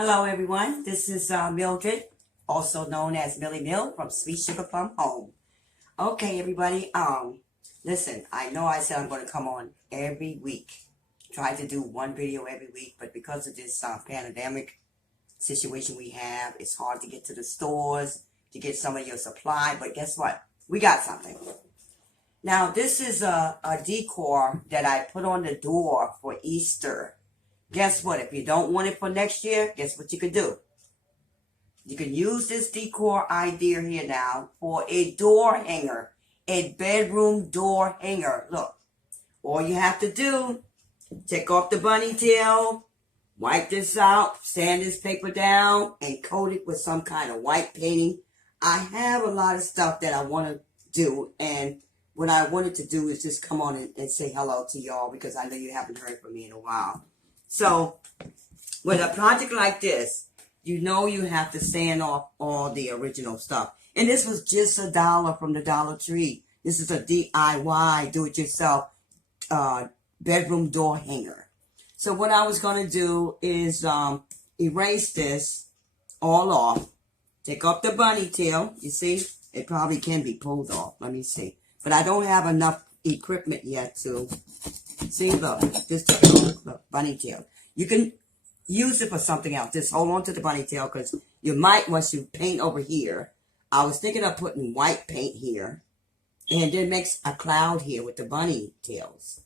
Hello, everyone. This is Mildred, also known as Millie Mill from Sweet Sugar Plum Home. Okay, everybody. Listen. I know I said I'm going to come on every week, try to do one video every week, but because of this pandemic situation we have, it's hard to get to the stores to get some of your supply. But guess what? We got something. Now, this is a decor that I put on the door for Easter. Guess what? If you don't want it for next year, guess what you can do? You can use this decor idea here now for a door hanger, a bedroom door hanger. Look, all you have to do, take off the bunny tail, wipe this out, sand this paper down, and coat it with some kind of white painting. I have a lot of stuff that I want to do, and what I wanted to do is just come on and say hello to y'all because I know you haven't heard from me in a while. So, with a project like this, you know you have to sand off all the original stuff. And this was just $1 from the Dollar Tree. This is a DIY, do-it-yourself bedroom door hanger. So what I was going to do is erase this all off. Take off the bunny tail. You see? It probably can be pulled off. Let me see. But I don't have enough equipment yet to... See, look, just took it off. Look, bunny tail. You can use it for something else. Just hold on to the bunny tail because you might, once you paint over here, I was thinking of putting white paint here and then makes a cloud here with the bunny tails.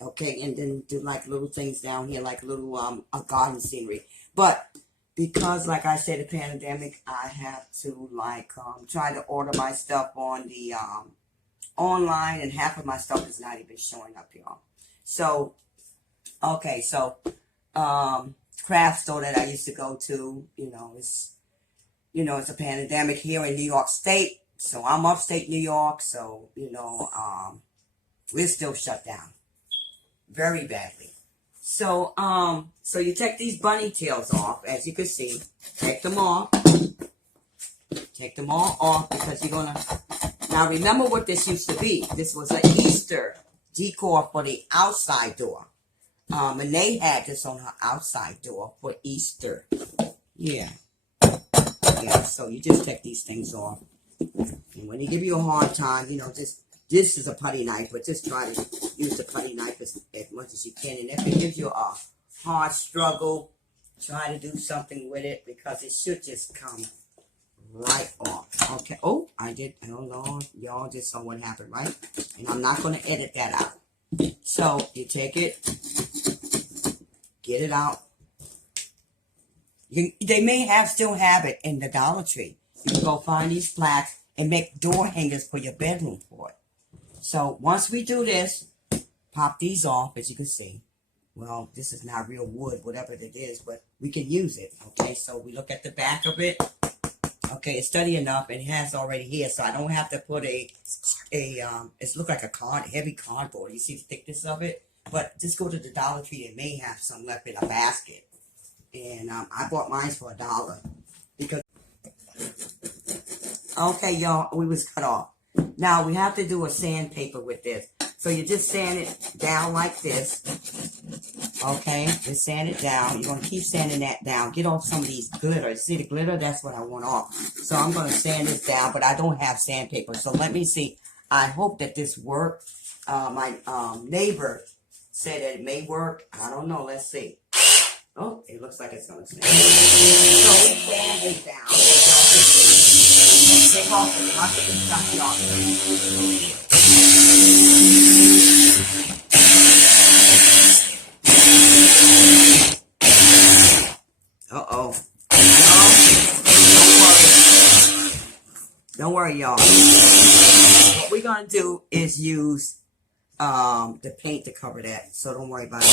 Okay, and then do like little things down here, like little a garden scenery. But because, like I said, the pandemic, I have to like try to order my stuff on the online, and half of my stuff is not even showing up, y'all. So, okay, so, craft store that I used to go to, it's a pandemic here in New York State. So I'm upstate New York. So, we're still shut down very badly. So, so you take these bunny tails off, as you can see, take them off. Take them all off because you're going to, now remember what this used to be. This was an Easter decor for the outside door. And they had this on her outside door for Easter. Yeah. Yeah, so you just take these things off. And when they give you a hard time, just, this is a putty knife, but just try to use the putty knife as much as you can. And if it gives you a hard struggle, try to do something with it because it should just come right off. Okay. Oh, I did. Oh, Lord. Y'all just saw what happened, right? And I'm not going to edit that out. So, you take it. Get it out. They may still have it in the Dollar Tree. You can go find these plaques and make door hangers for your bedroom for it. So, once we do this, pop these off, as you can see. Well, this is not real wood, whatever it is, but we can use it. Okay, so we look at the back of it. Okay, it's sturdy enough and it has already here, so I don't have to put it's look like a heavy cardboard. You see the thickness of it? But just go to the Dollar Tree. They may have some left in a basket. And I bought mine for $1 because, okay, y'all, we was cut off. Now, we have to do a sandpaper with this. So you just sand it down like this. Okay, just sand it down. You're going to keep sanding that down. Get off some of these glitter. See the glitter? That's what I want off. So I'm going to sand this down, but I don't have sandpaper. So let me see. I hope that this worked. My neighbor said that it may work. I don't know. Let's see. Oh, it looks like it's going to sand. So we sand it down. Take off the plastic and stuff, y'all. Uh-oh. Don't worry, y'all. What we're going to do is use the paint to cover that. So don't worry about it.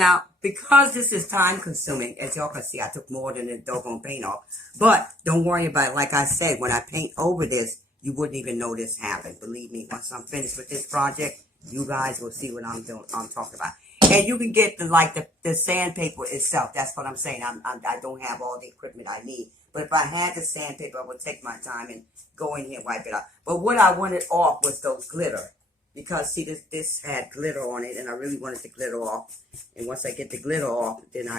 Now, because this is time consuming, as y'all can see, I took more than the doggone paint off. But don't worry about it. Like I said, when I paint over this, you wouldn't even know this happened. Believe me, once I'm finished with this project, you guys will see what I'm talking about. And you can get the sandpaper itself. That's what I'm saying. I don't have all the equipment I need. But if I had the sandpaper, I would take my time and go in here and wipe it out. But what I wanted off was those glitter. Because, see, this had glitter on it, and I really wanted the glitter off. And once I get the glitter off, then I